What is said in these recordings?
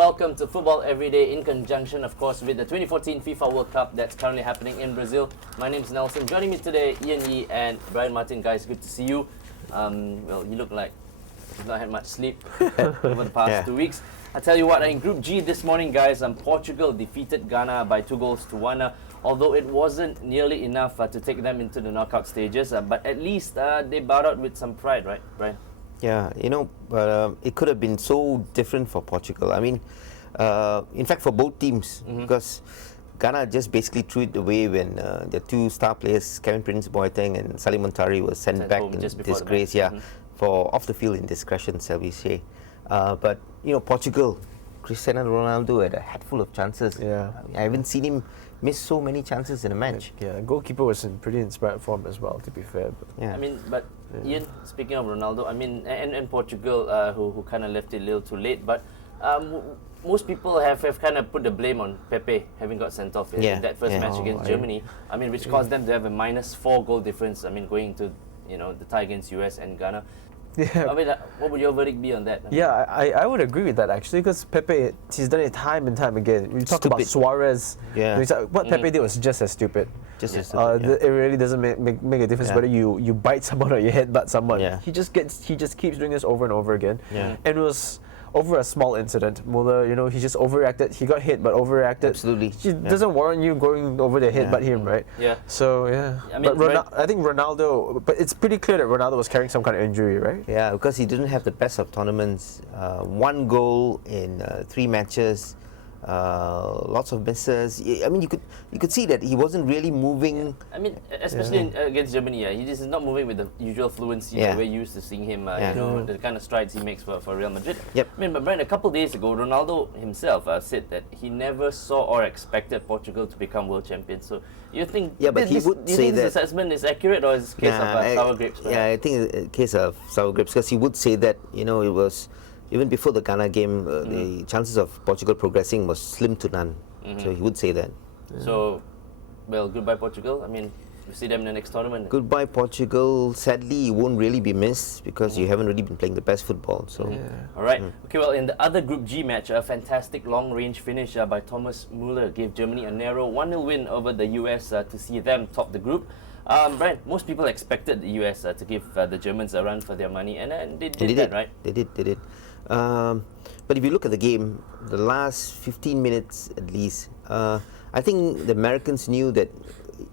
welcome to Football Everyday in conjunction, of course, with the 2014 FIFA World Cup that's currently happening in Brazil. My name's Nelson. Joining me today, Ian Yee and Brian Martin. Guys, good to see you. Well, you look like you've not had much sleep over the past 2 weeks. I tell you what, in Group G this morning, guys, Portugal defeated Ghana by 2-1. Although it wasn't nearly enough to take them into the knockout stages, but at least they bowed out with some pride, right, Brian? Yeah, but it could have been so different for Portugal. I mean, in fact, for both teams, because Ghana just basically threw it away when the two star players, Kevin Prince Boateng and Salim Muntari, were sent back in disgrace, for off-the-field indiscretion, shall we say. But, Portugal, Cristiano Ronaldo had a hatful of chances. Yeah. I haven't seen him miss so many chances in a match. Yeah, goalkeeper was in pretty inspired form as well, to be fair. Yeah. I mean, but Ian, speaking of Ronaldo, I mean, and Portugal, who kind of left it a little too late, but most people have kind of put the blame on Pepe having got sent off in that first match against Germany. I mean, which caused them to have a -4 goal difference. I mean, going to the tie against US and Ghana. Yeah. I mean, what would your verdict be on that? Yeah, I would agree with that actually, because Pepe, he's done it time and time again. We talk about Suarez. Yeah. What Pepe did was just as stupid. Just as stupid. It really doesn't make a difference whether you bite someone or you headbutt someone. Yeah. He just keeps doing this over and over again. Yeah. And it was over a small incident. Muller, he just overreacted. He got hit, but overreacted. Absolutely. It doesn't warrant you going over the head, but him, right? Yeah. So yeah. I mean, I think Ronaldo. But it's pretty clear that Ronaldo was carrying some kind of injury, right? Yeah, because he didn't have the best of tournaments. 1 goal in 3 matches. Lots of misses. I mean, you could see that he wasn't really moving. I mean, especially against Germany, he just is not moving with the usual fluency that we're used to seeing him. The kind of strides he makes for Real Madrid. Yep. I mean, but Brian, a couple of days ago, Ronaldo himself said that he never saw or expected Portugal to become world champions. So you think? Yeah, but he would say this assessment is accurate, or is it a case of sour grapes? Yeah, I think it's a case of sour grapes, because he would say that it was. Even before the Ghana game, the chances of Portugal progressing was slim to none. So he would say that. So, well, goodbye Portugal. I mean, you see them in the next tournament. Goodbye Portugal. Sadly, you won't really be missed because you haven't really been playing the best football. So. All right. Okay. Well, in the other Group G match, a fantastic long-range finish by Thomas Muller gave Germany a narrow 1-0 win over the US to see them top the group. Brian, most people expected the US to give the Germans a run for their money, and they did that, right? They did. But if you look at the game, the last 15 minutes at least, I think the Americans knew that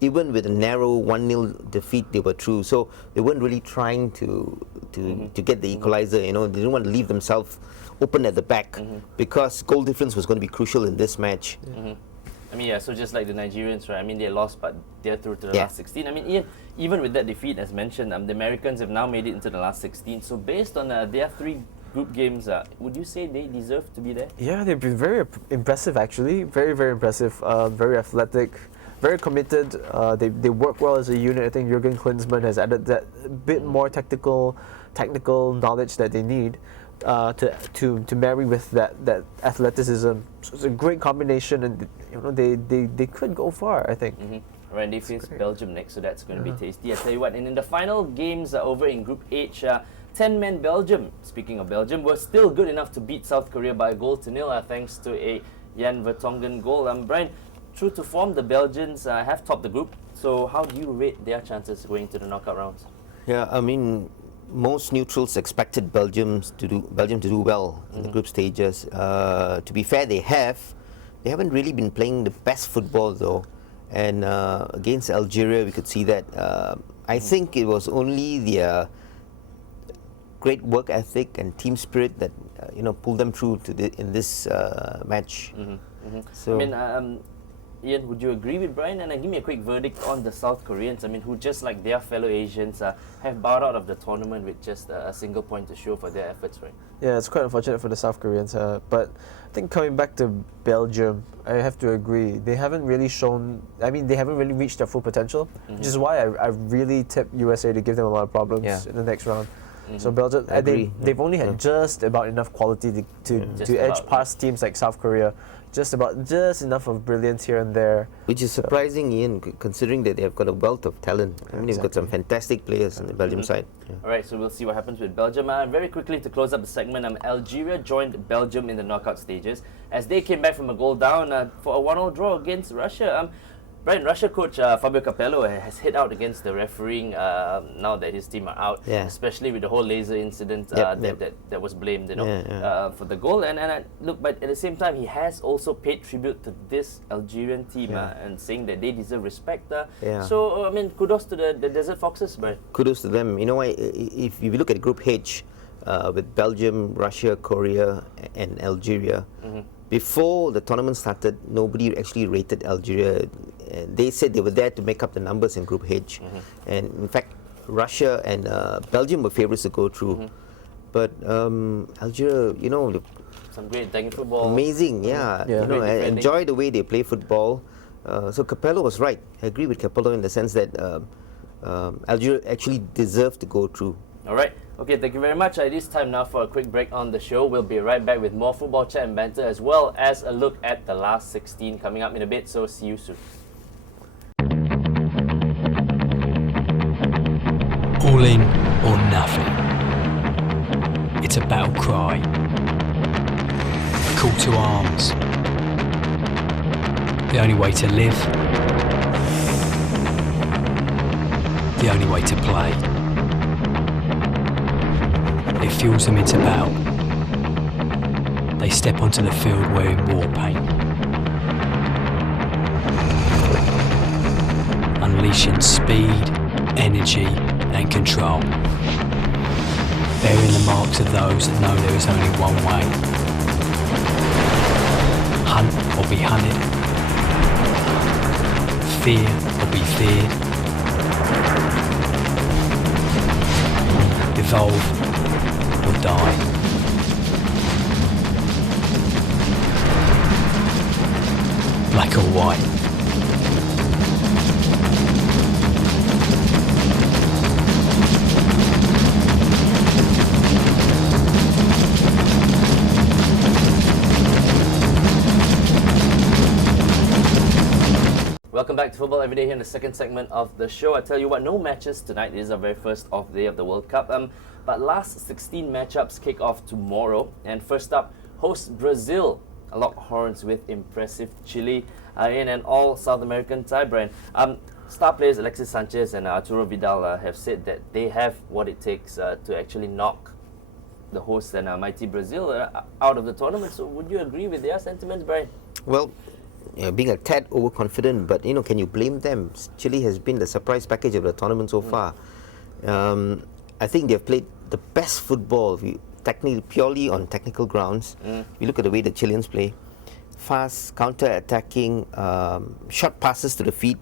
even with a narrow 1-0 defeat, they were through. So they weren't really trying to get the equalizer. They didn't want to leave themselves open at the back because goal difference was going to be crucial in this match. I mean, so just like the Nigerians, right? I mean, they lost, but they're through to the last 16. I mean, even with that defeat, as mentioned, the Americans have now made it into the last 16. So based on their 3 group games, would you say they deserve to be there? Yeah, they've been very impressive actually. Very, very impressive. Very athletic, very committed. They work well as a unit. I think Jurgen Klinsmann has added that bit more technical knowledge that they need to marry with that athleticism. So it's a great combination, and they could go far, I think. Right, they face Belgium next, so that's going to be tasty. I tell you what, and in the final games over in Group H, 10-man Belgium, speaking of Belgium, were still good enough to beat South Korea by 1-0 thanks to a Jan Vertonghen goal. Brian, true to form, the Belgians have topped the group. So how do you rate their chances going to the knockout rounds? Yeah, I mean, most neutrals expected Belgium to do well in the group stages. To be fair, they haven't really been playing the best football though. And against Algeria, we could see that. I think it was only their great work ethic and team spirit that pulled them through in this match. So, I mean, Ian, would you agree with Brian? And give me a quick verdict on the South Koreans. I mean, who, just like their fellow Asians, have bowed out of the tournament with just a single point to show for their efforts, right? Yeah, it's quite unfortunate for the South Koreans. But I think coming back to Belgium, I have to agree. They haven't really they haven't really reached their full potential, which is why I really tip USA to give them a lot of problems in the next round. So Belgium, they've only had just about enough quality to edge past teams like South Korea. just enough of brilliance here and there. Which is surprising, Ian, considering that they've got a wealth of talent. I mean, they've got some fantastic players on the Belgium side. Yeah. All right, so we'll see what happens with Belgium. Very quickly to close up the segment, Algeria joined Belgium in the knockout stages as they came back from a goal down for a 1-0 draw against Russia. Brian, Russia coach Fabio Capello has hit out against the refereeing now that his team are out, especially with the whole laser incident that was blamed, for the goal. And look, but at the same time, he has also paid tribute to this Algerian team and saying that they deserve respect. So, I mean, kudos to the Desert Foxes, Brian. Kudos to them. You know, if you look at Group H with Belgium, Russia, Korea, and Algeria, before the tournament started, nobody actually rated Algeria. They said they were there to make up the numbers in Group H. And in fact, Russia and Belgium were favourites to go through. But Algeria, you know, some great attacking football. Amazing, yeah. You know, I enjoy the way they play football. So Capello was right. I agree with Capello in the sense that Algeria actually deserved to go through. All right. Okay, thank you very much. It is time now for a quick break on the show. We'll be right back with more football chat and banter as well as a look at the last 16 coming up in a bit. So see you soon. All in or nothing. It's a battle cry. A call to arms. The only way to live. The only way to play. It fuels them into battle. They step onto the field wearing war paint. Unleashing speed, energy and control. Bearing the marks of those that know there is only one way. Hunt or be hunted. Fear or be feared. Evolve or die. Black or white. Welcome back to Football Everyday here in the second segment of the show. I tell you what, no matches tonight. It is our very first off day of the World Cup. But last 16 matchups kick off tomorrow. And first up, host Brazil lock horns with impressive Chile in an all South American tie, Brian. Star players Alexis Sanchez and Arturo Vidal have said that they have what it takes to actually knock the hosts and mighty Brazil out of the tournament. So would you agree with their sentiments, Brian? Well, being a tad overconfident, but you know, can you blame them? Chile has been the surprise package of the tournament so far. I think they've played the best football, technically purely on technical grounds. You look at the way the Chileans play: fast, counter-attacking, short passes to the feet.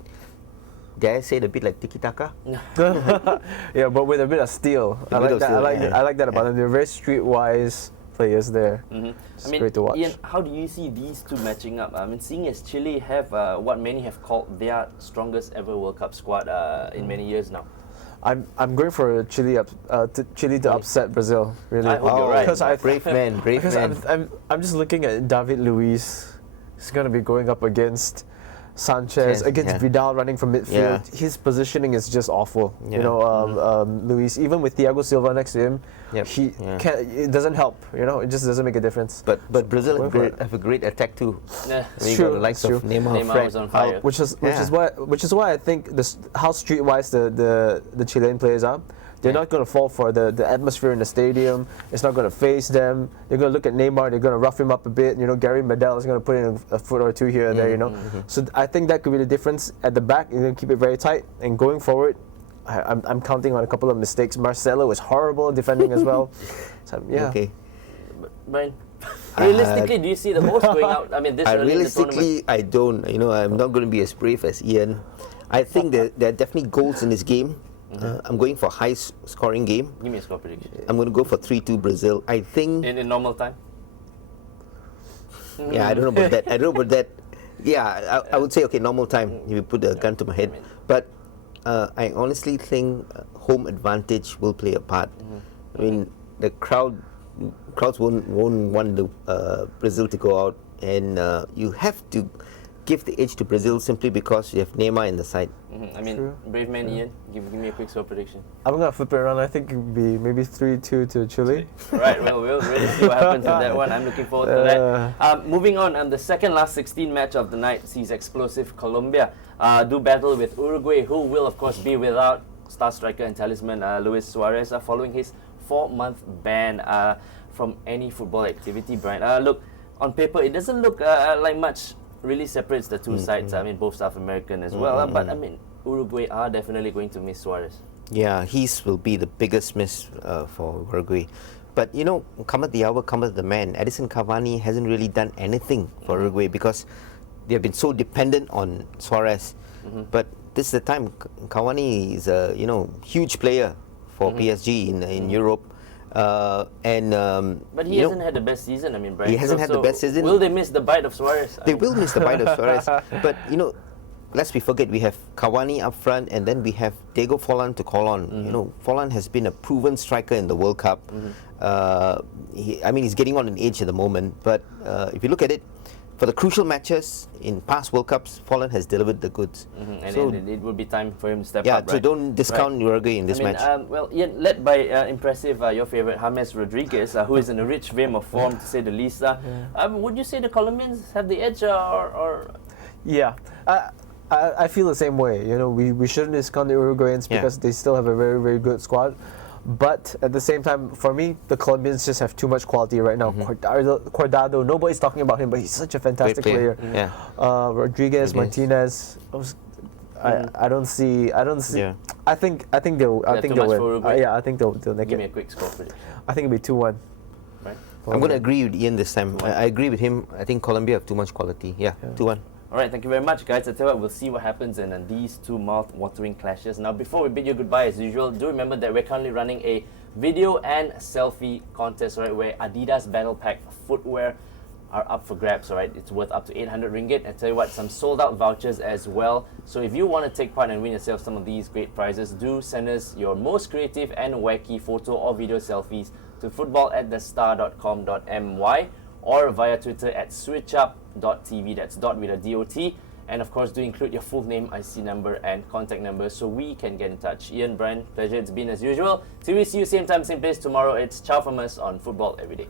Dare I say it a bit like tiki-taka? Yeah, but with a bit of steel. I like that about them. They're very streetwise players there. It's great to watch. Ian, how do you see these two matching up? I mean, seeing as Chile have what many have called their strongest ever World Cup squad in many years now. I'm going for Chile to upset Brazil. Really, I hope you're right. Because brave man. I'm just looking at David Luiz. He's going to be going up against Sanchez, against Vidal running from midfield. His positioning is just awful. You know, Luiz, even with Thiago Silva next to him, it doesn't help. You know, it just doesn't make a difference. But Brazil have a great attack too. It's true. The likes of Neymar was on fire. Which is why I think how streetwise the Chilean players are. They're not going to fall for the atmosphere in the stadium. It's not going to phase them. They're going to look at Neymar. They're going to rough him up a bit. You know, Gary Medel is going to put in a foot or two here and there. You know, so I think that could be the difference at the back. You're going to keep it very tight, and going forward, I'm counting on a couple of mistakes. Marcelo is horrible defending as well. So, yeah. Okay. Brian, realistically, do you see the host going out? I mean, this early in the tournament? Realistically, I don't. You know, I'm not going to be as brave as Ian. I think there are definitely goals in this game. I'm going for high scoring game. Give me a score prediction. I'm going to go for 3-2 Brazil. I think. In normal time? Yeah, I don't know about that. Yeah, I would say, okay, normal time, if you put a gun to my head. But I honestly think home advantage will play a part. I mean, the crowds won't want Brazil to go out and you have to give the edge to Brazil simply because you have Neymar in the side. I mean, True. brave man Ian, give me a quick score prediction. I'm gonna flip it around. I think it would be maybe 3-2 to Chile. Right, well, we'll really see what happens with that one. I'm looking forward to that. Moving on, the second last 16 match of the night sees explosive Colombia do battle with Uruguay, who will, of course, be without star striker and talisman Luis Suarez following his 4-month ban from any football activity, Brian. Look, on paper, it doesn't look like much really separates the two sides. I mean, both South American as well. But, I mean, Uruguay are definitely going to miss Suarez. Yeah, his will be the biggest miss for Uruguay. But you know, cometh the hour, cometh the man. Edison Cavani hasn't really done anything for Uruguay because they have been so dependent on Suarez. But this is the time. Cavani is a huge player for PSG in Europe. But he hasn't had the best season. I mean, Brian. He hasn't had the best season. Will they miss the bite of Suarez? They will miss the bite of Suarez. But lest we forget, we have Cavani up front, and then we have Diego Forlan to call on. Forlan has been a proven striker in the World Cup. He's getting on an age at the moment. But if you look at it, for the crucial matches in past World Cups, Forlan has delivered the goods. And so it would be time for him to step up. Yeah, so don't discount Uruguay in this match. Ian, led by impressive your favorite James Rodriguez, who is in a rich vein of form to say the least. Would you say the Colombians have the edge, or? Yeah, I feel the same way. We shouldn't discount the Uruguayans because they still have a very, very good squad. But at the same time, for me, the Colombians just have too much quality right now. Cordado, nobody's talking about him, but he's such a fantastic player. Yeah. Rodriguez, Martinez. I don't see. Yeah. I think they'll. I think too they'll much for win. Uruguay? I think they'll make Give me it. a quick score prediction. I think it'll be 2-1. Right. I'm going to agree with Ian this time. I agree with him. I think Colombia have too much quality. Yeah. 2-1. All right, thank you very much, guys. I tell you what, we'll see what happens in these two mouth-watering clashes. Now, before we bid you goodbye, as usual, do remember that we're currently running a video and selfie contest, right, where Adidas Battle Pack footwear are up for grabs, all right? It's worth up to 800 ringgit. I tell you what, some sold-out vouchers as well. So if you want to take part and win yourself some of these great prizes, do send us your most creative and wacky photo or video selfies to football@thestar.com.my or via Twitter at switchup.tv. That's dot with a DOT. And of course, do include your full name, IC number, and contact number so we can get in touch. Ian, Brian, pleasure it's been as usual. Till we see you same time, same place tomorrow. It's ciao from us on Football Everyday.